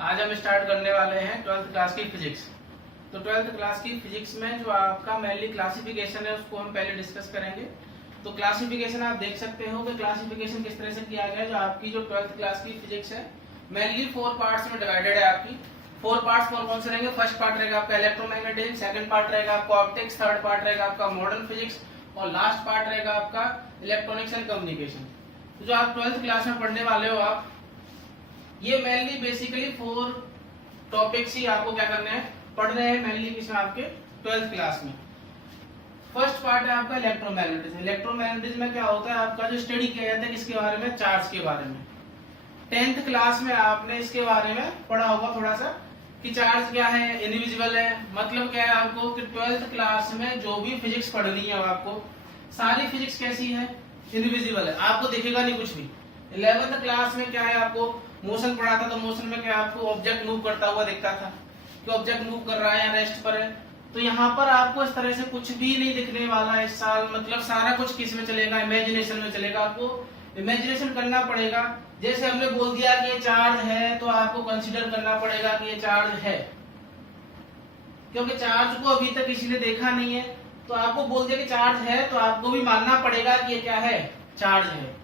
आज हम स्टार्ट करने वाले हैं 12th क्लास की फिजिक्स। तो 12th क्लास की फिजिक्स में जो आपका मेनली क्लासिफिकेशन है उसको हम पहले डिस्कस करेंगे। तो क्लासिफिकेशन आप देख सकते हो कि क्लासिफिकेशन किस तरह से किया गया है। जो आपकी जो 12th क्लास की फिजिक्स है मेनली 4 पार्ट्स में डिवाइडेड है। आपकी 4 पार्ट्स कौन कौन से रहेंगे? फर्स्ट पार्ट रहेगा आपका इलेक्ट्रोमैग्नेटिज्म, सेकंड पार्ट रहेगा आपका ऑप्टिक्स, थर्ड पार्ट रहेगा आपका मॉडर्न फिजिक्स और लास्ट पार्ट रहेगा आपका इलेक्ट्रॉनिक्स एंड कम्युनिकेशन। तो जो आप 12th क्लास में पढ़ने वाले हो आप ये मेनली बेसिकली 4 टॉपिक्स ही आपको क्या करने हैं, पढ़ रहे हैं मेनली किसमें आपके 12th क्लास में। फर्स्ट पार्ट है आपका इलेक्ट्रोमैग्नेटिज्म। इलेक्ट्रोमैग्नेटिज्म में क्या होता है आपका जो स्टडी किया जाता है किसके बारे में? चार्ज के बारे में। 10th क्लास में आपने इसके बारे में पढ़ा होगा थोड़ा सा कि चार्ज क्या है, इनविजिबल है। मतलब क्या है आपको कि 12th क्लास में जो भी फिजिक्स पढ़नी है आपको सारी फिजिक्स कैसी है? इनविजिबल है, आपको दिखेगा नहीं कुछ भी। 11th क्लास में क्या है आपको मोशन पढ़ा था, तो मोशन में क्या आपको ऑब्जेक्ट मूव करता हुआ दिखता था कि ऑब्जेक्ट मूव कर रहा है या रेस्ट पर है। तो यहाँ पर आपको इस तरह से कुछ भी नहीं दिखने वाला है इस साल। मतलब सारा कुछ किस में चलेगा? इमेजिनेशन में चलेगा। आपको इमेजिनेशन करना पड़ेगा। जैसे हमने बोल दिया कि ये चार्ज है तो आपको कंसीडर करना पड़ेगा कि ये चार्ज है, क्योंकि चार्ज को अभी तक किसी ने देखा नहीं है। तो आपको बोल दिया कि चार्ज है तो आपको भी मानना पड़ेगा कि ये क्या है? चार्ज है।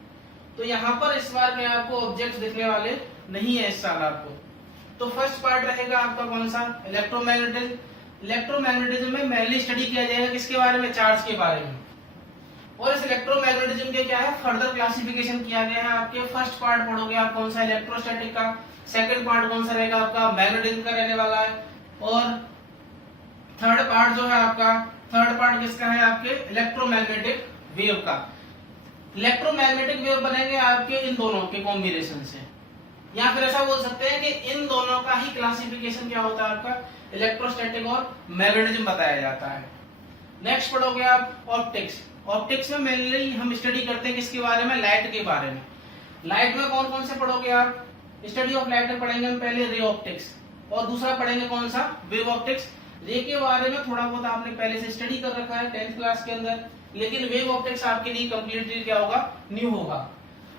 तो यहाँ पर इस बार में आपको ऑब्जेक्ट्स दिखने वाले नहीं है इस साल आपको। तो फर्स्ट पार्ट रहेगा आपका कौन सा? इलेक्ट्रोमैग्नेटिज्म। इलेक्ट्रोमैग्नेटिज्म में मेनली स्टडी किया जाएगा किसके बारे में? चार्ज के बारे में। और इस इलेक्ट्रोमैग्नेटिज्म के क्या है फर्दर क्लासिफिकेशन किया गया है। आपके फर्स्ट पार्ट पढ़ोगे आप कौन सा? इलेक्ट्रोस्टैटिक का। सेकंड पार्ट कौन सा रहेगा आपका? मैग्नेटिज्म का रहने वाला है। और थर्ड पार्ट जो है आपका, थर्ड पार्ट किसका है? आपके इलेक्ट्रोमैग्नेटिक वेव का। इलेक्ट्रोमैग्नेटिक वेव बनेंगे आपके इन दोनों के कॉम्बिनेशन से, या फिर ऐसा बोल सकते हैं कि इन दोनों का ही क्लासिफिकेशन क्या होता है आपका? इलेक्ट्रोस्टैटिक और मैग्नेटिज्म बताया जाता है। नेक्स्ट पढ़ोगे आप ऑप्टिक्स। ऑप्टिक्स में मेनली हम स्टडी करते हैं किसके बारे में? लाइट के बारे में। लाइट में कौन कौन से पढ़ोगे आप? स्टडी ऑफ लाइट में पढ़ेंगे हम पहले रे ऑप्टिक्स, और दूसरा पढ़ेंगे कौन सा? Wave optics. रे के बारे में थोड़ा बहुत आपने पहले से स्टडी कर रखा है 10th क्लास के अंदर, लेकिन वेव ऑप्टिक्स आपके लिए कम्प्लीटली क्या होगा? न्यू होगा।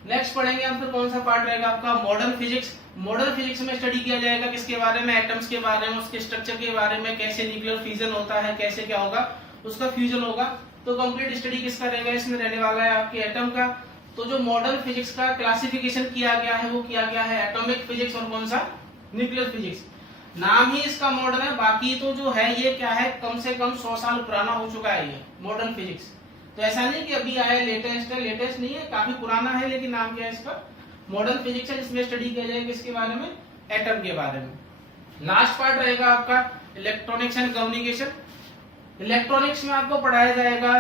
नेक्स्ट पढ़ेंगे हम फिर कौन सा पार्ट रहेगा आपका? Modern physics. मॉडर्न फिजिक्स में स्टडी किया जाएगा किसके बारे में? एटम्स के बारे में, उसके स्ट्रक्चर के बारे में, कैसे न्यूक्लियर फ्यूजन होता है, कैसे क्या होगा उसका फ्यूजन होगा। तो कंप्लीट स्टडी किसका रहेगा? इसमें रहने वाला है आपके एटम का। तो जो मॉडर्न फिजिक्स का क्लासिफिकेशन किया गया है वो किया गया है एटॉमिक फिजिक्स और कौन सा? Nuclear physics. नाम ही इसका मॉडर्न है, बाकी तो जो है ये क्या है कम से कम 100 साल पुराना हो चुका है ये मॉडर्न फिजिक्स। तो ऐसा नहीं कि अभी आया लेटेस्ट है, लेटेस्ट नहीं है, काफी पुराना है, लेकिन नाम क्या है इसका? मॉडर्न फिजिक्स है, जिसमें स्टडी किया जाएगा किसके बारे में? एटम के बारे में। लास्ट पार्ट रहेगा आपका इलेक्ट्रॉनिक्स एंड कम्युनिकेशन। इलेक्ट्रॉनिक्स में आपको पढ़ाया जाएगा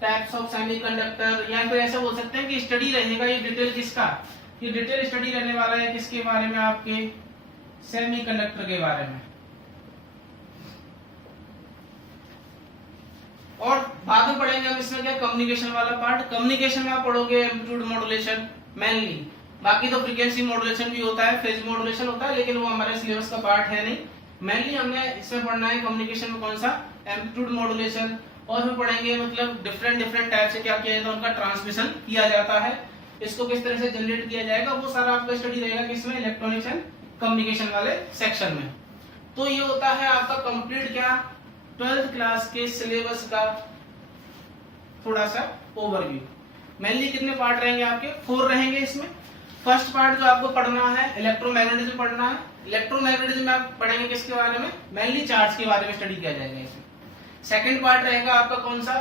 टाइप्स ऑफ सेमीकंडक्टर, या फिर ऐसा बोल सकते हैं कि स्टडी रहेगा ये डिटेल किसका? ये डिटेल स्टडी रहने वाला है किसके बारे में? आपके सेमीकंडक्टर के बारे में। और बाद में पढ़ेंगे हम इसमें क्या? कम्युनिकेशन वाला पार्ट। कम्युनिकेशन में आप पढ़ोगे एम्पलीट्यूड मॉड्यूलेशन मेनली, बाकी तो फ्रीक्वेंसी मॉड्यूलेशन भी होता है, फेज मॉड्यूलेशन होता है, लेकिन वो हमारे सिलेबस का पार्ट है नहीं। मेनली हमने इसमें पढ़ना है कम्युनिकेशन में कौन सा? Amplitude modulation. और फिर पढ़ेंगे मतलब डिफरेंट टाइप से क्या किया जाता है, उनका ट्रांसमिशन किया जाता है, इसको किस तरह से जनरेट किया जाएगा, वो सारा आपका स्टडी रहेगा किसमें? इलेक्ट्रॉनिक्स एंड कम्युनिकेशन वाले सेक्शन में। तो ये होता है आपका कंप्लीट क्या 12th क्लास के सिलेबस का थोड़ा सा ओवरव्यू। मेनली कितने पार्ट रहेंगे आपके? 4 रहेंगे इसमें। फर्स्ट पार्ट जो आपको पढ़ना है इलेक्ट्रोमैग्नेटिज्म पढ़ना है। इलेक्ट्रोमैग्नेटिज्म में आप पढ़ेंगे किसके बारे में? मेनली चार्ज के बारे में स्टडी किया जाएगा इसमें। सेकंड पार्ट रहेगा आपका कौन सा?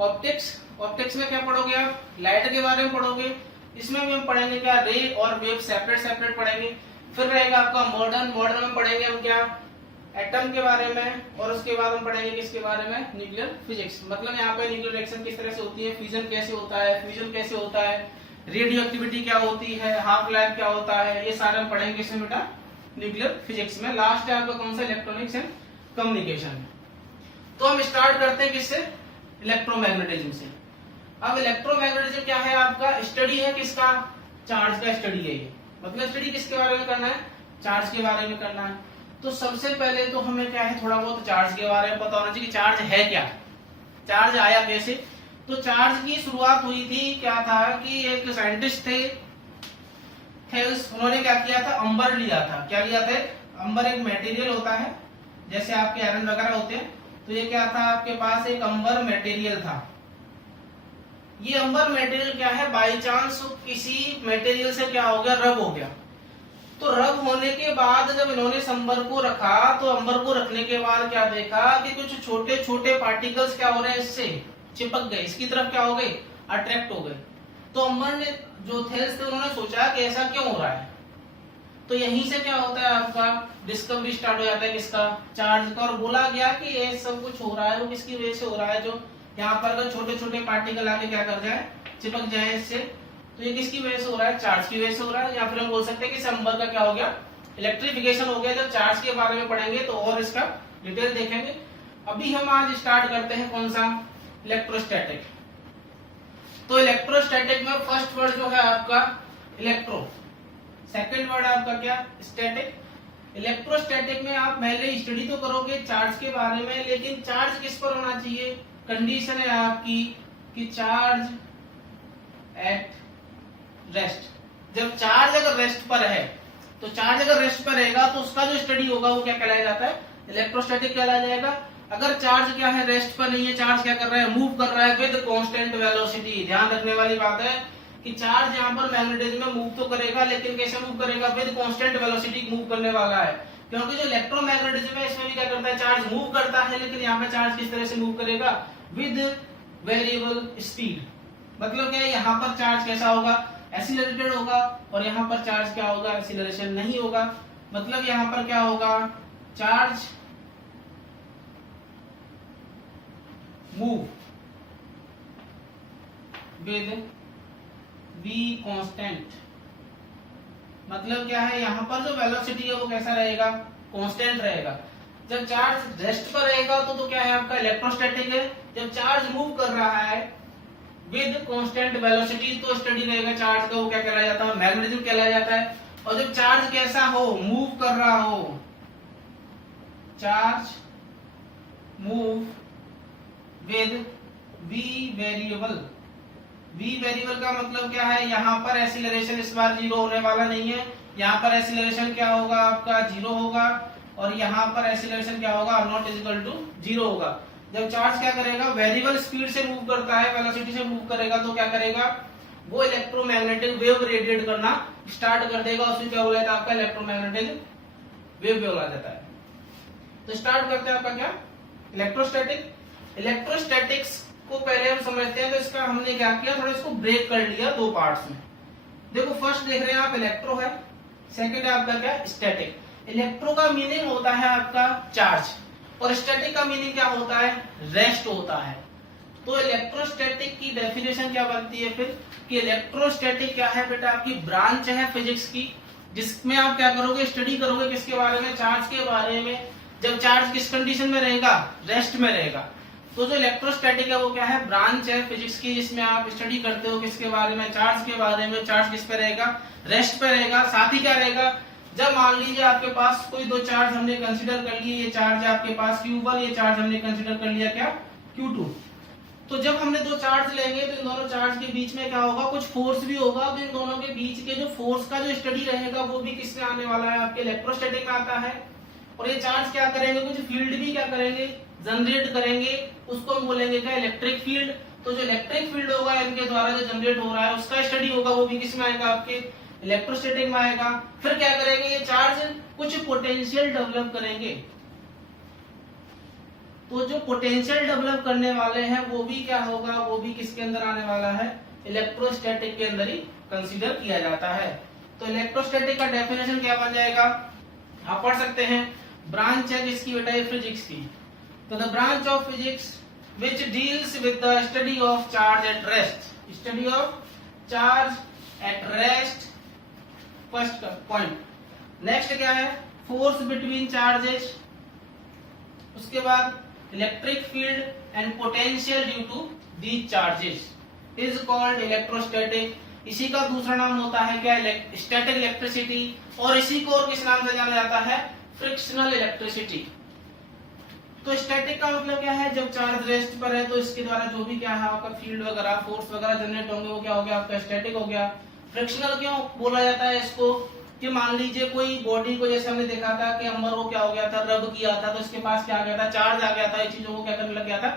ऑप्टिक्स। ऑप्टिक्स में क्या पढ़ोगे आप? लाइट के बारे में पढ़ोगे। इसमें भी हम पढ़ेंगे क्या? रे और वेव सेपरेट पढ़ेंगे। फिर रहेगा आपका मॉडर्न। मॉडर्न में पढ़ेंगे हम क्या? एटम के बारे में, और उसके बाद हम पढ़ेंगे किसके बारे में? Nuclear physics. मतलब यहाँ पे न्यूक्लियर रिएक्शन किस तरह से होती है, फ्यूजन कैसे होता है, फ्यूजन कैसे होता है, रेडियो एक्टिविटी क्या होती है, हाफ लाइफ क्या होता है, ये सारे हम पढ़ेंगे किसमें बेटा? न्यूक्लियर फिजिक्स में। लास्ट है आपका कौन सा? Electronics and communication. तो हम स्टार्ट करते हैं किससे? इलेक्ट्रोमैग्नेटिज्म से। अब इलेक्ट्रोमैग्नेटिज्म क्या है आपका? स्टडी है किसका? चार्ज का स्टडी है ये। मतलब स्टडी किसके बारे में करना है? चार्ज के बारे में करना है। तो सबसे पहले तो हमें क्या है थोड़ा बहुत चार्ज के बारे में पता होना चाहिए कि चार्ज है क्या, चार्ज आया कैसे। तो चार्ज की शुरुआत हुई थी, क्या था कि एक साइंटिस्ट थे, उन्होंने क्या किया था? अंबर लिया था। क्या लिया था? अंबर एक मटेरियल होता है, जैसे आपके आयरन वगैरह होते हैं। तो ये क्या था, आपके पास एक अंबर मटेरियल था। ये अंबर मटेरियल क्या है, बाय चांस किसी मटेरियल से क्या हो गया, रब हो गया। तो रब होने के बाद जब इन्होंने इस अंबर को रखा, तो अंबर को रखने के बाद क्या देखा कि कुछ छोटे छोटे पार्टिकल्स क्या हो रहे हैं, इससे चिपक गए, इसकी तरफ क्या हो गए, अट्रैक्ट हो गए। तो अंबर ने जो थेल्स थे उन्होंने सोचा कि ऐसा क्यों हो रहा है। तो यहीं से क्या होता है, आपका डिस्कवरी स्टार्ट हो जाता है किसका, चार्ज का। और बोला गया कि ये सब कुछ हो रहा है वो किसकी वजह से हो रहा है, जो यहाँ पर अगर छोटे छोटे पार्टिकल आके क्या कर जाए, चिपक जाए इससे, तो ये किसकी वजह से हो रहा है, चार्ज की वजह से हो रहा है। या फिर हम बोल सकते हैं कि अंबर का क्या हो गया, इलेक्ट्रिफिकेशन हो गया। जब चार्ज के बारे में पढ़ेंगे तो और इसका डिटेल देखेंगे। अभी हम आज स्टार्ट करते हैं कौन सा, इलेक्ट्रोस्टैटिक। तो इलेक्ट्रोस्टैटिक में फर्स्ट वर्ड जो है आपका इलेक्ट्रो, सेकंड वर्ड आपका क्या, स्टैटिक। इलेक्ट्रोस्टैटिक में आप पहले स्टडी तो करोगे चार्ज के बारे में, लेकिन चार्ज किस पर होना चाहिए, कंडीशन है आपकी कि चार्ज एट रेस्ट। जब चार्ज अगर रेस्ट पर है, तो चार्ज अगर रेस्ट पर रहेगा तो उसका जो स्टडी होगा वो क्या कहलाया जाता है, इलेक्ट्रोस्टैटिक कहलाया जाएगा। अगर चार्ज क्या है, रेस्ट पर नहीं है, चार्ज क्या कर रहा है, मूव कर रहा है विद कांस्टेंट वेलोसिटी। ध्यान रखने वाली बात है कि चार्ज यहाँ पर मैग्नेटिज्म में मूव तो करेगा, लेकिन कैसे मूव करेगा, विद कांस्टेंट वेलोसिटी मूव करने वाला है। क्योंकि जो इलेक्ट्रोमैग्नेटिज्म है इसमें भी क्या करता है, चार्ज मूव करता है, लेकिन यहाँ पे चार्ज किस तरह से मूव करेगा, विद वेरिएबल स्पीड। मतलब क्या है, यहाँ पर चार्ज कैसा होगा, एक्सीलरेटेड होगा, और यहाँ पर चार्ज क्या होगा, एक्सीलरेशन नहीं होगा। मतलब यहाँ पर क्या होगा, charge move with v constant. मतलब क्या है, यहाँ पर जो वेलोसिटी है वो कैसा रहेगा, कांस्टेंट रहेगा। जब चार्ज रेस्ट पर रहेगा तो क्या है, आपका इलेक्ट्रोस्टैटिक है। जब चार्ज मूव कर रहा है विद कांस्टेंट वेलोसिटी, तो स्टडी रहेगा चार्ज का, वो क्या कहलाया जाता है, मैग्नेटिज्म कहलाया जाता है। और जब चार्ज कैसा हो, मूव कर रहा हो, charge move with v variable. v variable का मतलब क्या है, यहाँ पर एक्सीलरेशन इस बार जीरो होने वाला नहीं है। यहाँ पर एक्सीलरेशन क्या होगा, आपका जीरो होगा, और यहाँ पर एक्सीलरेशन क्या होगा, नॉट इक्वल टू जीरो होगा। जब चार्ज क्या करेगा, वेरिएबल स्पीड से मूव करता है, वेलोसिटी से मूव करेगा, तो क्या करेगा, वो इलेक्ट्रोमैग्नेटिक वेव रेडिएट करना स्टार्ट कर देगा। उसमें क्या बोला जाता है, आपका इलेक्ट्रोमैग्नेटिक वेव बोला जाता है। तो स्टार्ट करते हैं आपका क्या, इलेक्ट्रोस्टैटिक। इलेक्ट्रोस्टैटिक्स को पहले हम समझते हैं, तो इसका हमने क्या किया, थोड़ा इसको ब्रेक कर लिया दो पार्ट्स में। देखो फर्स्ट देख रहे हैं आप, इलेक्ट्रो है, सेकंड है आपका क्या, स्टैटिक। इलेक्ट्रो का मीनिंग होता है आपका चार्ज, और स्टैटिक का मीनिंग क्या होता है, रेस्ट होता है। तो इलेक्ट्रोस्टैटिक की डेफिनेशन क्या बनती है फिर, कि इलेक्ट्रोस्टैटिक क्या है बेटा, आपकी ब्रांच है फिजिक्स की, जिसमें आप क्या करोगे, स्टडी करोगे किसके बारे में, चार्ज के बारे में। जब चार्ज किस कंडीशन में रहेगा, रेस्ट में रहेगा। तो जो इलेक्ट्रोस्टैटिक है वो क्या है, ब्रांच है फिजिक्स की, जिसमें आप स्टडी करते हो किसके बारे में, चार्ज के बारे में। चार्ज किस पे रहेगा, रेस्ट पे रहेगा। साथ ही क्या रहेगा, जब मान लीजिए आपके पास कोई दो चार्ज हमने कंसीडर कर लिए, ये चार्ज है आपके पास Q1, ये चार्ज हमने कंसीडर कर लिया क्या, Q2। तो जब हमने दो चार्ज लेंगे तो इन दोनों चार्ज के बीच में क्या होगा, कुछ फोर्स भी होगा। तो इन दोनों के बीच के जो फोर्स का जो स्टडी रहेगा वो भी किसमें आने वाला है, आपके इलेक्ट्रोस्टैटिक में आता है। और ये चार्ज क्या करेंगे, कुछ फील्ड भी क्या करेंगे, जनरेट करेंगे। उसको हम बोलेंगे क्या, इलेक्ट्रिक फील्ड। तो जो इलेक्ट्रिक फील्ड होगा इनके द्वारा जो जनरेट हो रहा है उसका स्टडी होगा, वो भी किसमें आएगा, आपके इलेक्ट्रोस्टैटिक में आएगा। फिर क्या करेंगे, ये चार्ज कुछ पोटेंशियल डेवलप करेंगे। तो जो पोटेंशियल डेवलप करने वाले हैं वो भी क्या होगा, वो भी किसके अंदर आने वाला है, इलेक्ट्रोस्टैटिक के अंदर ही कंसीडर किया जाता है। तो इलेक्ट्रोस्टैटिक का डेफिनेशन क्या बन जाएगा, आप पढ़ सकते हैं। ब्रांच है किसकी बेटा, फिजिक्स की। तो the branch of physics which deals with the study of charge at rest, study of charge at rest, first point। Next क्या है, फोर्स बिटवीन चार्जेस। उसके बाद electric field and potential due to these charges is called electrostatic. इसी का दूसरा नाम होता है क्या, स्टैटिक इलेक्ट्रिसिटी। और इसी को और किस नाम से जाना जाता है, फ्रिक्शनल इलेक्ट्रिसिटी। तो स्टैटिक का मतलब क्या है, जब चार्ज रेस्ट पर है तो इसके द्वारा जो भी क्या है आपका फील्ड वगैरह, फोर्स वगैरह जनरेट होंगे, वो क्या हो गया, आपका स्टैटिक हो गया। फ्रिक्शनल क्यों बोला जाता है इसको, कि मान लीजिए कोई बॉडी को, जैसे हमने देखा था कि अंबर को क्या हो गया था, रब किया था, तो इसके पास क्या आ गया था, चार्ज आ गया था, ये चीजों को क्या करने लग गया था,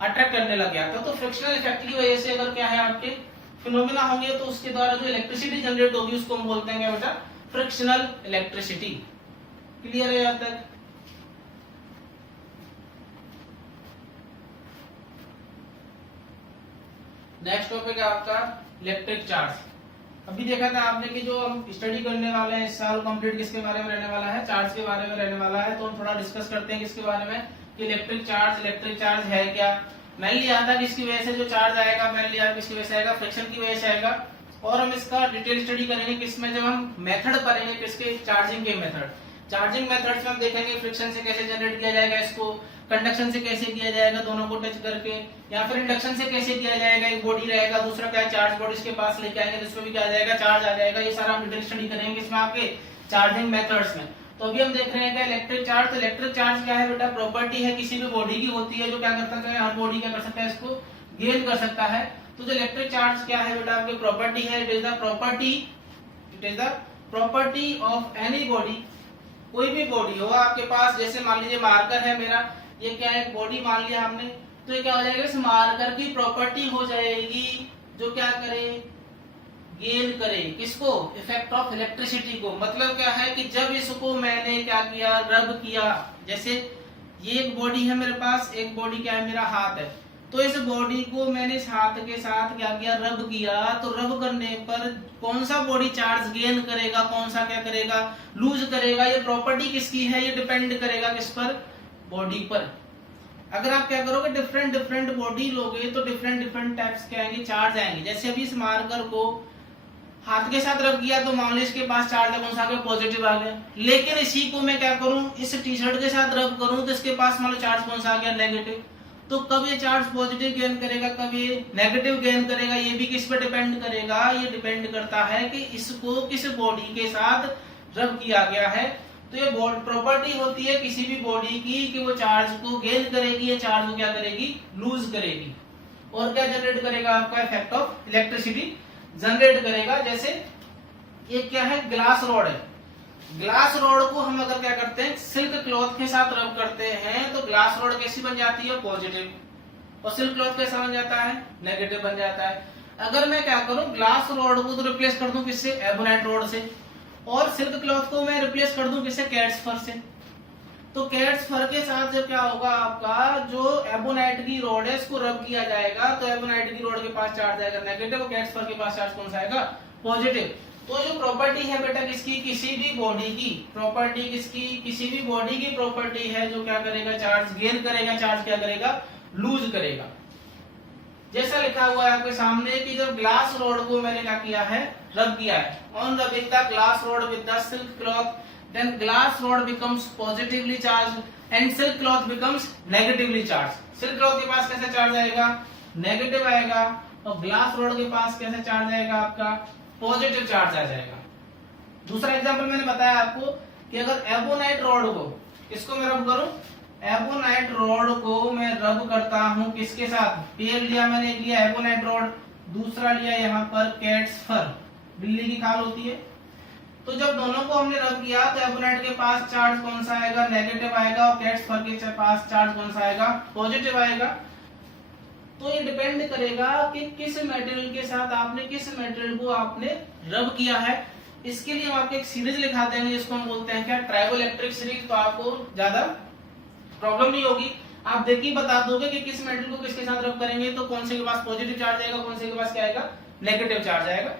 अट्रैक्ट करने लग गया था। तो फ्रिक्शनल इफेक्ट की वजह से अगर क्या है आपके फिनोमिना होंगे तो उसके द्वारा जो इलेक्ट्रिसिटी जनरेट होगी उसको हम बोलते हैं क्या बेटा, फ्रिक्शनल इलेक्ट्रिसिटी। क्लियर है यहाँ तक? नेक्स्ट टॉपिक है आपका इलेक्ट्रिक चार्ज। अभी देखा था आपने कि जो हम स्टडी करने वाले हैं इस साल कंप्लीट किसके बारे में रहने वाला है, चार्ज के बारे में रहने वाला है। तो हम थोड़ा डिस्कस करते हैं किसके बारे में, कि इलेक्ट्रिक चार्ज है क्या, मेनली आता है किसकी वजह से जो चार्ज आएगा, मेनली आता किसकी वजह से आएगा, फ्रिक्शन की वजह से आएगा। और हम इसका डिटेल स्टडी करेंगे किसमें, जब हम मेथड पढ़ेंगे किसके, चार्जिंग के मेथड। चार्जिंग मेथड्स में हम देखेंगे फ्रिक्शन से कैसे जनरेट किया जाएगा इसको, कंडक्शन से कैसे किया जाएगा दोनों को टच करके, या फिर इंडक्शन से कैसे किया जाएगा, एक बॉडी रहेगा दूसरा क्या चार्ज बॉडी इसके पास लेके आएंगे जिसमें भी क्या आ जाएगा, चार्ज आ जाएगा। ये सारा हम डिटेल स्टडी करेंगे इसमें आपके चार्जिंग मेथड्स में। तो अभी हम देख रहे हैं क्या इलेक्ट्रिक चार्ज। तो इलेक्ट्रिक चार्ज क्या है बेटा, प्रॉपर्टी है किसी भी बॉडी की होती है जो क्या करता है, हर बॉडी क्या कर सकता है, इसको गेन कर सकता है। तो जो इलेक्ट्रिक चार्ज क्या है बेटा, आपकी प्रॉपर्टी है, it is the property of any body. कोई भी बॉडी हो आपके पास, जैसे मान लीजिए मार्कर है मेरा, ये क्या है, एक बॉडी मान लिया हमने, तो ये क्या हो जाएगा, इस मार्कर की प्रॉपर्टी हो जाएगी जो क्या करे, गेन करे किसको, इफेक्ट ऑफ इलेक्ट्रिसिटी को। मतलब क्या है कि जब इसको मैंने क्या किया, रब किया, जैसे ये एक बॉडी है मेरे पास, एक बॉडी क्या है, मेरा हाथ है, तो इस बॉडी को मैंने इस हाथ के साथ क्या किया, रब किया। तो रब करने पर कौन सा बॉडी चार्ज गेन करेगा, कौन सा क्या करेगा, लूज करेगा, ये प्रॉपर्टी किसकी है, ये डिपेंड करेगा किस पर, बॉडी पर। अगर आप क्या करोगे, डिफरेंट बॉडी लोगे तो डिफरेंट टाइप्स के आएंगे, चार्ज आएंगे। जैसे अभी इस मार्कर को हाथ के साथ रब किया तो मान लो इसके पास चार्ज है, कौन सा आ गया, पॉजिटिव आ गया। लेकिन इसी को मैं क्या करूं, इस टी शर्ट के साथ रब करूं तो इसके पास मान लो चार्ज कौन सा आ गया, नेगेटिव। तो कब ये चार्ज पॉजिटिव गेन करेगा, कब ये नेगेटिव गेन करेगा, ये भी किस पर डिपेंड करेगा, ये डिपेंड करता है कि इसको किस बॉडी के साथ रब किया गया है। तो ये प्रॉपर्टी होती है किसी भी बॉडी की कि वो चार्ज को गेन करेगी, ये चार्ज को क्या करेगी, लूज करेगी। और क्या जनरेट करेगा, आपका इफेक्ट ऑफ इलेक्ट्रिसिटी जनरेट करेगा। जैसे ये क्या है, ग्लास रॉड है, ग्लास रॉड को हम अगर क्या करते हैं, सिल्क क्लॉथ के साथ रब करते हैं तो ग्लास रॉड कैसी बन जाती है, पॉजिटिव, और सिल्क क्लॉथ कैसा बन जाता है, नेगेटिव बन जाता है। अगर मैं क्या करूं, ग्लास रॉड को तो रिप्लेस कर दूं किससे, एबोनाइट रॉड से, और सिल्क क्लॉथ को मैं रिप्लेस कर दूं किससे, कैट्स फर से। तो कैट्स फर के साथ जब क्या होगा, आपका जो एबोनाइट की रॉड है इसको रब किया जाएगा तो एबोनाइट की रॉड के पास चार्ज आएगा नेगेटिव, और कैट्स फर के पास चार्ज कौन सा आएगा, पॉजिटिव। तो जो प्रॉपर्टी है बेटा किसकी, किसी भी बॉडी की प्रॉपर्टी, किसकी, किसी भी बॉडी की प्रॉपर्टी है जो क्या करेगा, चार्ज गेन करेगा, चार्ज क्या करेगा, लूज करेगा। जैसा लिखा हुआ है आपके सामने कि जब ग्लास रॉड को मैंने क्या किया है, रब किया है, on rubbing the glass rod with the silk cloth, then glass rod becomes positively charge and silk cloth becomes negatively charge. Silk cloth के पास कैसा चार्ज आएगा, नेगेटिव आएगा, और ग्लास रॉड के पास कैसा चार्ज आएगा, आपका पॉजिटिव चार्ज आ जाएगा। दूसरा एग्जांपल मैंने बताया आपको कि अगर एबोनाइट रॉड को, इसको मैं रब करूं, एबोनाइट रॉड को मैं रब करता हूं किसके साथ, पेड़ लिया मैंने, एक लिया एबोनाइट रॉड, दूसरा लिया यहाँ पर कैट्स फर, बिल्ली की खाल होती है। तो जब दोनों को हमने रब किया तो एबोनाइट के पास चार्ज कौन सा आएगा, नेगेटिव आएगा, और कैट्स फर के पास चार्ज कौन सा आएगा, पॉजिटिव आएगा। तो ये डिपेंड करेगा कि किस मटेरियल के साथ आपने, किस मटेरियल को आपने रब किया है। इसके लिए हम आपको एक सीरीज लिखा देंगे जिसको हम बोलते हैं क्या, ट्राइबोइलेक्ट्रिक सीरीज। तो आपको ज्यादा प्रॉब्लम नहीं होगी, आप देखिए बता दोगे कि किस मटेरियल को किसके साथ रब करेंगे तो कौन से के पास पॉजिटिव चार्ज आएगा, कौन से के पास क्या आएगा, नेगेटिव चार्ज आएगा।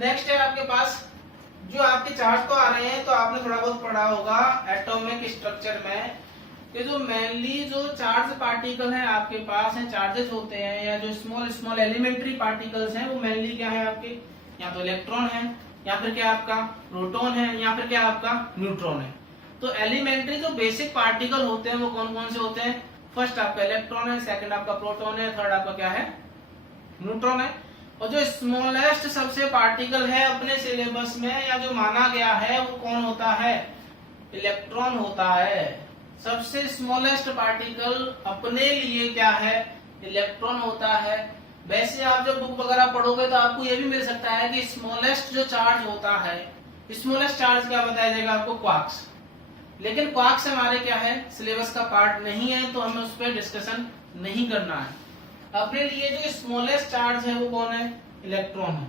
नेक्स्ट है आपके पास जो आपके चार्ज तो आ रहे हैं, तो आपने थोड़ा बहुत पढ़ा होगा एटॉमिक स्ट्रक्चर में कि जो मेनली जो चार्ज पार्टिकल है आपके पास है, चार्जेस होते हैं, या जो स्मॉल एलिमेंट्री पार्टिकल्स हैं, वो मेनली क्या है आपके, या तो इलेक्ट्रॉन है, या फिर क्या आपका प्रोटॉन है, या फिर क्या आपका न्यूट्रॉन है। तो एलिमेंट्री जो बेसिक पार्टिकल होते हैं वो कौन कौन से होते हैं, फर्स्ट आपका इलेक्ट्रॉन है, सेकंड आपका प्रोटॉन है, थर्ड आपका क्या है, न्यूट्रॉन है। और जो स्मॉलेस्ट सबसे पार्टिकल है अपने सिलेबस में या जो माना गया है वो कौन होता है, इलेक्ट्रॉन होता है। सबसे स्मॉलेस्ट पार्टिकल अपने लिए क्या है, इलेक्ट्रॉन होता है। वैसे आप जब बुक वगैरह पढ़ोगे तो आपको ये भी मिल सकता है कि स्मॉलेस्ट जो चार्ज होता है, स्मॉलेस्ट चार्ज क्या बताया जाएगा आपको, क्वार्क्स। लेकिन क्वार्क्स हमारे क्या है, सिलेबस का पार्ट नहीं है, तो हमें उस पर डिस्कशन नहीं करना है। अपने लिए जो स्मॉलेस्ट चार्ज है वो कौन है, इलेक्ट्रॉन है।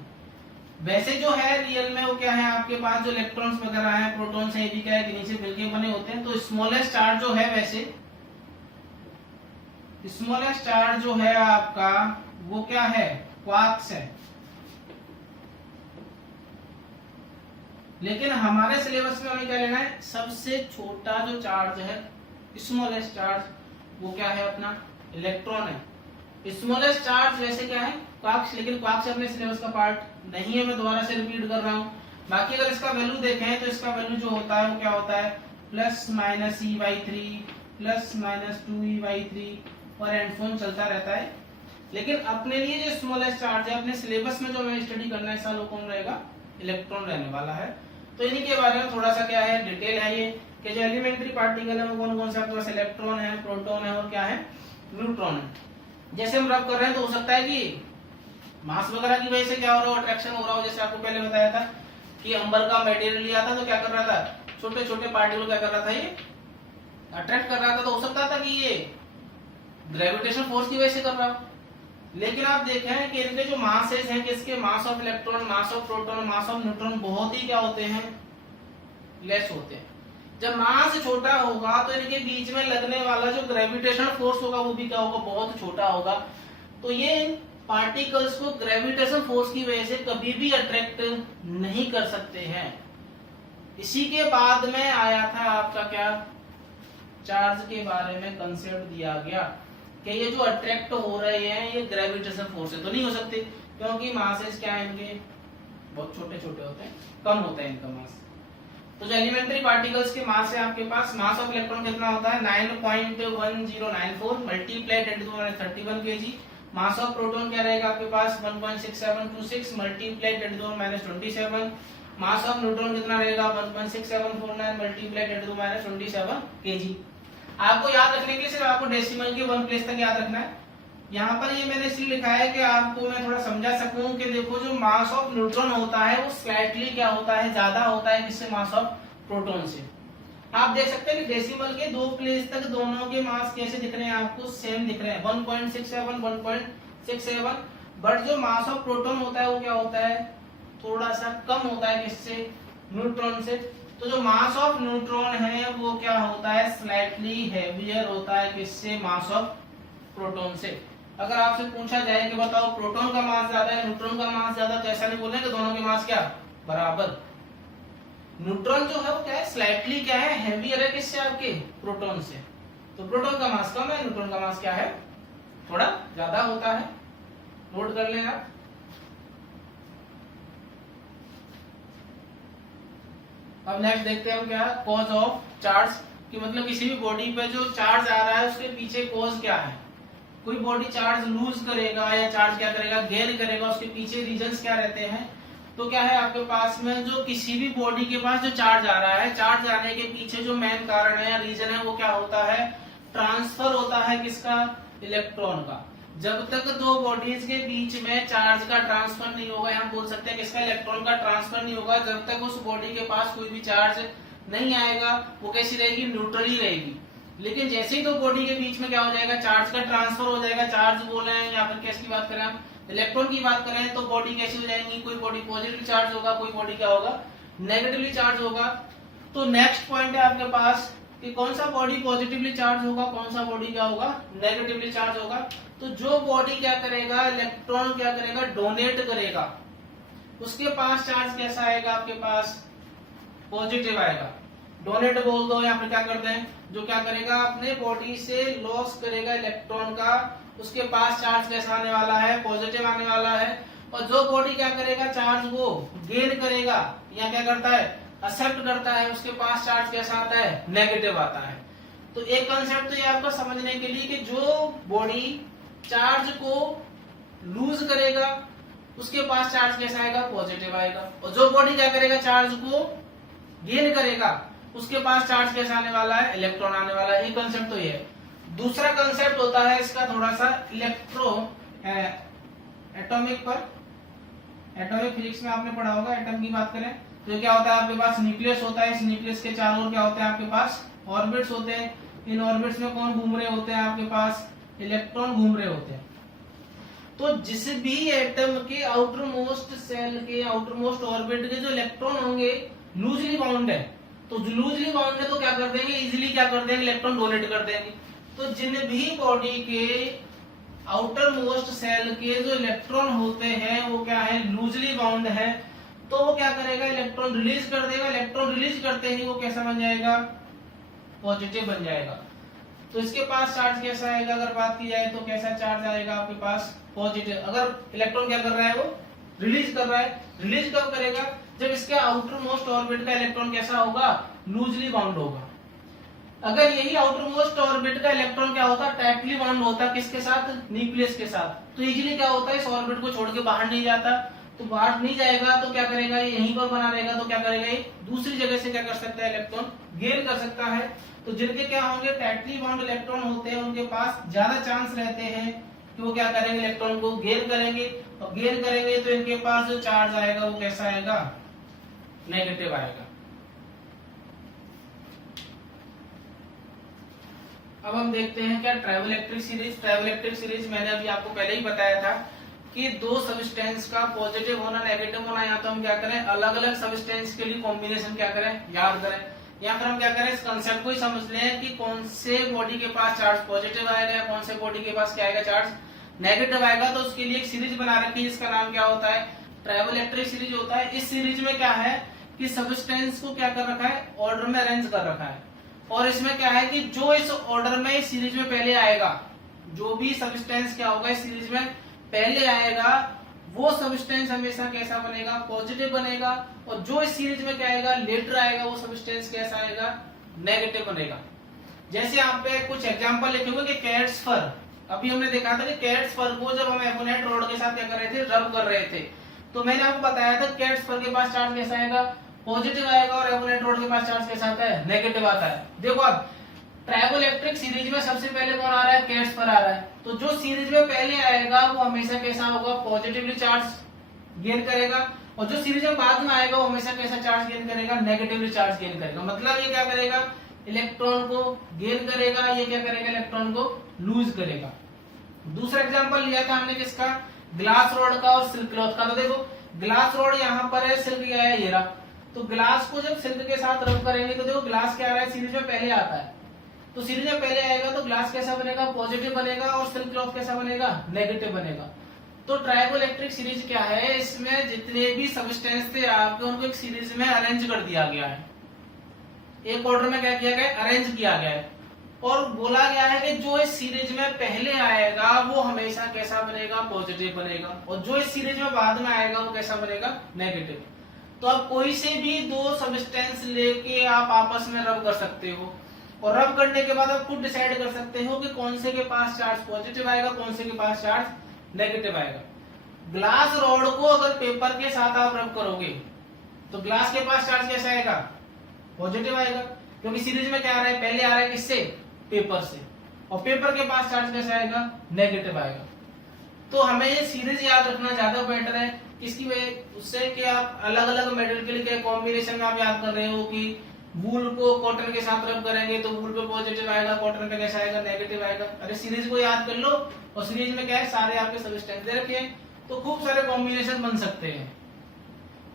वैसे जो है रियल में वो क्या है, आपके पास जो इलेक्ट्रॉन्स वगैरह हैं, प्रोटॉन्स हैं, ये भी क्या है कि नीचे मिलके बने होते हैं। तो स्मॉलेस्ट चार्ज जो है, वैसे स्मॉलेस्ट चार्ज जो है आपका वो क्या है, क्वार्क्स है। लेकिन हमारे सिलेबस में हमें क्या लेना है, सबसे छोटा जो चार्ज है, स्मॉलेस्ट चार्ज, वो क्या है अपना, इलेक्ट्रॉन है। स्मॉलेस्ट चार्ज वैसे क्या है, क्वार्क्स, लेकिन क्वार्क्स अपने सिलेबस का पार्ट नहीं है, मैं दोबारा से रिपीट कर रहा हूँ। बाकी अगर इसका वैल्यू देखें तो इसका वैल्यू जो होता है वो क्या होता है, plus minus E/3, plus minus 2E/3, और एंड फोन चलता रहता है। लेकिन अपने लिए जो स्मॉलेस्ट चार्ज है, अपने सिलेबस में जो हमें स्टडी करना है इस साल, वो कौन रहेगा, इलेक्ट्रॉन रहने वाला है। तो इन्हीं के बारे में थोड़ा सा क्या है, डिटेल है ये, कि जो एलिमेंट्री पार्टिकल है वो कौन कौन से आपके पास, इलेक्ट्रॉन है, प्रोटॉन है, और क्या है, न्यूट्रॉन है। जैसे हम रब कर रहे हैं तो हो सकता है कि मास वगैरह की वजह से क्या हो रहा हो, अट्रैक्शन हो रहा हो। जैसे आपको पहले बताया था कि अंबर का मटेरियल लिया था तो क्या कर रहा था, छोटे छोटे पार्टिकल क्या कर रहा था, ये अट्रैक्ट कर रहा था। तो हो सकता था कि ये ग्रेविटेशन फोर्स की वजह से कर रहा हो। लेकिन आप देखें कि इनके जो मासेस हैं, किसके, mass of electron, mass of proton, mass of neutron, बहुत ही क्या होते हैं, लेस होते हैं। जब मास छोटा होगा तो इनके बीच में लगने वाला जो ग्रेविटेशन फोर्स होगा वो भी क्या होगा, बहुत छोटा होगा। तो ये पार्टिकल्स को ग्रेविटेशन फोर्स की वजह से कभी भी अट्रैक्ट नहीं कर सकते हैं। इसी के बाद में आया था आपका क्या, चार्ज के बारे में कंसेप्ट दिया गया कि ये जो अट्रैक्ट हो रहे हैं ये ग्रेविटेशन फोर्स से तो नहीं हो सकते, क्योंकि मासेस क्या है इनके, बहुत छोटे छोटे होते हैं, कम होता है इनका मास। तो जो एलिमेंट्री पार्टिकल्स के मास है आपके पास, मास ऑफ इलेक्ट्रॉन कितना होता है, 9.1094 multiply 10 to the 31 kg। Mass of proton क्या रहेगा आपके पास, 1.6726 multiply 10 to the -27। Mass of neutron कितना रहेगा, 1.6749 मल्टीप्लाई 10 to the -27 kg। आपको याद रखने के लिए सिर्फ आपको डेसिमल के 1 प्लेस तक याद रखना है। यहाँ पर ये मैंने इसलिए लिखा है कि आपको मैं थोड़ा समझा सकूं कि देखो जो मास ऑफ न्यूट्रॉन होता है वो स्लाइटली क्या होता है, ज्यादा होता है किससे, मास ऑफ प्रोटॉन से। आप देख सकते हैं कि डेसिमल के 2 प्लेस तक दोनों के मास कैसे दिख रहे हैं, आपको सेम दिख रहे हैं, 1.67 1.67। बट जो मास ऑफ प्रोटॉन होता है वो क्या होता है, थोड़ा सा कम होता है किससे, न्यूट्रॉन से। तो जो मास ऑफ न्यूट्रॉन है वो क्या होता है, स्लाइटली हेवियर होता है किससे, मास ऑफ प्रोटॉन से। अगर आपसे पूछा जाए कि बताओ प्रोटॉन का मास ज्यादा है, न्यूट्रॉन का मास ज्यादा, तो ऐसा नहीं बोलेंगे दोनों के मास क्या बराबर। न्यूट्रॉन जो है वो क्या है, स्लाइटली क्या है, हेवियर है किससे, आपके प्रोटॉन से। तो प्रोटॉन का मास कम है, न्यूट्रॉन का मास क्या है, थोड़ा ज्यादा होता है। नोट कर लें आप। अब नेक्स्ट देखते हैं क्या, कॉज ऑफ चार्ज, कि मतलब किसी भी बॉडी पे जो चार्ज आ रहा है उसके पीछे कॉज क्या है। कोई बॉडी चार्ज लूज करेगा या चार्ज क्या करेगा, गेन करेगा, उसके पीछे रीजंस क्या रहते हैं। तो क्या है आपके पास में, जो किसी भी बॉडी के पास जो चार्ज आ रहा है, चार्ज आने के पीछे जो मेन कारण है या रीजन है वो क्या होता है, ट्रांसफर होता है किसका, इलेक्ट्रॉन का। जब तक दो बॉडीज के बीच में चार्ज का ट्रांसफर नहीं होगा, हम बोल सकते हैं किसका, इलेक्ट्रॉन का ट्रांसफर नहीं होगा, जब तक उस बॉडी के पास कोई भी चार्ज नहीं आएगा वो कैसी रहेगी, न्यूट्रल ही रहेगी। लेकिन जैसे ही दो बॉडी के बीच में क्या हो जाएगा, चार्ज का ट्रांसफर हो जाएगा, चार्ज बोले हैं या फिर किसकी बात करें हम, इलेक्ट्रॉन की बात करें, तो बॉडी कैसी हो जाएंगी, कोई बॉडी पॉजिटिवली चार्ज होगा, कोई बॉडी क्या होगा, नेगेटिवली चार्ज होगा। तो नेक्स्ट पॉइंट है आपके पास कि कौन सा बॉडी पॉजिटिवली चार्ज होगा, कौन सा बॉडी क्या होगा, नेगेटिवली चार्ज होगा। तो जो बॉडी क्या करेगा, इलेक्ट्रॉन क्या करेगा, डोनेट करेगा, उसके पास चार्ज कैसा आएगा, आपके पास पॉजिटिव आएगा। डोनेट बोल दो या फिर क्या करते हैं, जो क्या करेगा, अपने बॉडी से लॉस करेगा इलेक्ट्रॉन का, उसके पास चार्ज कैसा आने वाला है, पॉजिटिव आने वाला है। और जो बॉडी क्या करेगा, चार्ज को गेन करेगा या क्या करता है, एक्सेप्ट करता है, उसके पास चार्ज कैसा आता है, नेगेटिव आता है। तो एक कंसेप्ट तो ये आपका समझने के लिए कि जो बॉडी चार्ज को लूज करेगा उसके पास चार्ज कैसा आएगा, पॉजिटिव आएगा। और जो बॉडी क्या करेगा, चार्ज को गेन करेगा उसके पास चार्ज कैसा आने वाला है, इलेक्ट्रॉन आने वाला है। ये कंसेप्ट तो ये है। दूसरा कंसेप्ट होता है इसका थोड़ा सा इलेक्ट्रो एटॉमिक पर, एटॉमिक फिजिक्स में आपने पढ़ा होगा, एटम की बात करें तो क्या होता है आपके पास न्यूक्लियस होता है, इस न्यूक्लियस के चारों ओर क्या होते हैं आपके पास ऑर्बिट्स होते हैं। इन ऑर्बिट्स में कौन घूम रहे होते हैं आपके पास, इलेक्ट्रॉन घूम रहे होते हैं। तो जिस भी एटम के आउटर मोस्ट सेल के आउटर मोस्ट ऑर्बिट के जो इलेक्ट्रॉन होंगे लूजली बाउंड है, तो जो लूजली बाउंड है तो क्या कर देंगे, इजीली क्या कर देंगे, इलेक्ट्रॉन डोनेट कर देंगे। तो जिन भी बॉडी के आउटर मोस्ट सेल के जो इलेक्ट्रॉन होते हैं वो क्या है, लूजली बाउंड है, तो वो क्या करेगा, इलेक्ट्रॉन रिलीज कर देगा। इलेक्ट्रॉन रिलीज करते ही वो कैसा बन जाएगा, पॉजिटिव बन जाएगा। तो इसके पास चार्ज कैसा आएगा, अगर बात की जाए तो कैसा चार्ज आएगा आपके पास, पॉजिटिव। अगर इलेक्ट्रॉन क्या कर रहा है, वो रिलीज कर रहा है। रिलीज कब करेगा, जब इसके आउटर मोस्ट ऑर्बिट का इलेक्ट्रॉन कैसा होगा, लूजली बाउंड होगा। अगर यही आउटर मोस्ट ऑर्बिट का इलेक्ट्रॉन क्या होता है, टाइटली बाउंड होता है, किसके साथ, न्यूक्लियस के साथ, तो इजीली क्या होता है, इस ऑर्बिट को छोड़ के बाहर नहीं जाता। तो बाहर नहीं जाएगा तो क्या करेगा, ये यहीं पर बना रहेगा, तो क्या करेगा, ये दूसरी जगह से क्या कर सकता है, इलेक्ट्रॉन गेन कर सकता है। तो जिनके क्या होंगे, टाइटली बाउंड इलेक्ट्रॉन होते हैं, उनके पास ज्यादा चांस रहते हैं कि वो क्या करेंगे, इलेक्ट्रॉन को गेन करेंगे। और गेन करेंगे तो इनके पास जो चार्ज आएगा वो कैसा आएगा, नेगेटिव आएगा। अब हम देखते हैं क्या ट्राइवोइलेक्ट्रिक सीरीज। ट्राइवोइलेक्ट्रिक सीरीज मैंने अभी आपको पहले ही बताया था कि दो सबस्टेंस का पॉजिटिव होना नेगेटिव होना, या तो हम क्या करें, अलग अलग सबस्टेंस के लिए कॉम्बिनेशन क्या करें, याद करें, या फिर हम क्या करें, इस कंसेप्ट को ही समझ लें कि कौन से बॉडी के पास चार्ज पॉजिटिव आएगा या कौन से बॉडी के पास क्या आएगा, चार्ज नेगेटिव आएगा। तो उसके लिए एक सीरीज बना रखी है, इसका नाम क्या होता है, ट्राइवोइलेक्ट्रिक सीरीज होता है। इस सीरीज में क्या है कि सबस्टेंस को क्या कर रखा है, ऑर्डर में अरेंज कर रखा है। और इसमें क्या है कि जो इस ऑर्डर में इस सीरीज में पहले आएगा, जो भी सबस्टेंस क्या होगा इस सीरीज में पहले आएगा, वो सबस्टेंस हमेशा कैसा बनेगा, पॉजिटिव बनेगा। और जो इस सीरीज में क्या आएगा, लेटर आएगा, वो सबस्टेंस कैसा आएगा, नेगेटिव बनेगा। जैसे यहाँ पे कुछ एग्जांपल लिखे हुए कि कैट्स फर, अभी हमने देखा था कि कैट्स फर को जब हम एबोनेट रॉड के साथ क्या कर रहे थे, रब कर रहे थे, तो मैंने आपको बताया था कैट्स फर के पास चार्ज कैसा आएगा, पॉजिटिव आएगा, और एबोनेट रॉड के पास चार्ज कैसा आता है, नेगेटिव आता है। देखो अब ट्राइवोइलेक्ट्रिक सीरीज में सबसे पहले कौन आ रहा है, कैट्स फर आ रहा है। तो जो सीरीज में पहले आएगा वो हमेशा कैसा होगा, पॉजिटिवली चार्ज गेन करेगा। और जो सीरीज में बाद में आएगा वो हमेशा कैसा चार्ज गेन करेगा, नेगेटिवली चार्ज गेन करेगा। मतलब ये क्या करेगा, इलेक्ट्रॉन को गेन करेगा, ये क्या करेगा, इलेक्ट्रॉन को लूज करेगा। दूसरा एग्जांपल लिया था हमने किसका, ग्लास रॉड का और सिल्क क्लॉथ का। तो देखो ग्लास रॉड यहाँ पर है, सिल्क क्या है, ये रहा। तो ग्लास को जब सिल्क के साथ रब करेंगे तो देखो ग्लास क्या आ रहा है, सीरीज में पहले आता है। तो सीरीज में पहले आएगा तो ग्लास कैसा बनेगा, पॉजिटिव बनेगा, और सिल्क क्लॉथ कैसा बनेगा, नेगेटिव बनेगा। तो ट्राइवोइलेक्ट्रिक सीरीज क्या है, इसमें जितने भी सबस्टेंस थे आपके उनको एक सीरीज में अरेंज कर दिया गया है, एक ऑर्डर में क्या किया गया, अरेंज किया गया है। और बोला गया है कि जो इस सीरीज में पहले आएगा वो हमेशा कैसा बनेगा, पॉजिटिव बनेगा, और जो इस सीरीज में बाद में आएगा वो कैसा बनेगा, नेगेटिव। तो अब कोई से भी दो सबस्टेंस लेके आप आपस में रब कर सकते हो, और रब करने के बाद आप खुद डिसाइड कर सकते हो कि कौन से के पास चार्ज पॉजिटिव आएगा, कौन से के पास चार्ज नेगेटिव आएगा। ग्लास रॉड को अगर पेपर के साथ आप रब करोगे तो ग्लास के पास चार्ज कैसा आएगा, पॉजिटिव आएगा, क्योंकि सीरीज में क्या आ रहा है, पहले आ रहा है किससे, पेपर से। और पेपर के पास चार्ज कैसा आएगा, नेगेटिव आएगा। तो हमें ये सीरीज याद रखना ज्यादा बेटर है, किसकी वजह, उससे कि आप अलग अलग मेटल के लिए कॉम्बिनेशन में आप याद कर रहे हो कि वूल को कॉटन के साथ रब करेंगे तो वूल पे पॉजिटिव आएगा, कॉटन पे कैसा आएगा, नेगेटिव आएगा। अरे सीरीज को याद कर लो, और सीरीज में क्या है, सारे आपके सबस्टेंस दे रखे हैं, तो खूब सारे कॉम्बिनेशन बन सकते हैं।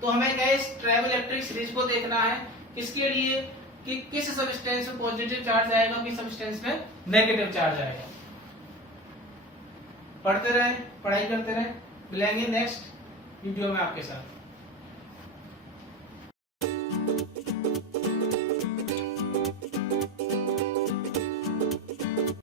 तो हमें क्या है, इस ट्राइवोइलेक्ट्रिक सीरीज को देखना है, किसके लिए, कि किस सबस्टेंस में पॉजिटिव चार्ज आएगा, किस सबस्टेंस में नेगेटिव चार्ज आएगा। पढ़ते रहे, पढ़ाई करते रहे, मिलेंगे नेक्स्ट वीडियो में आपके साथ।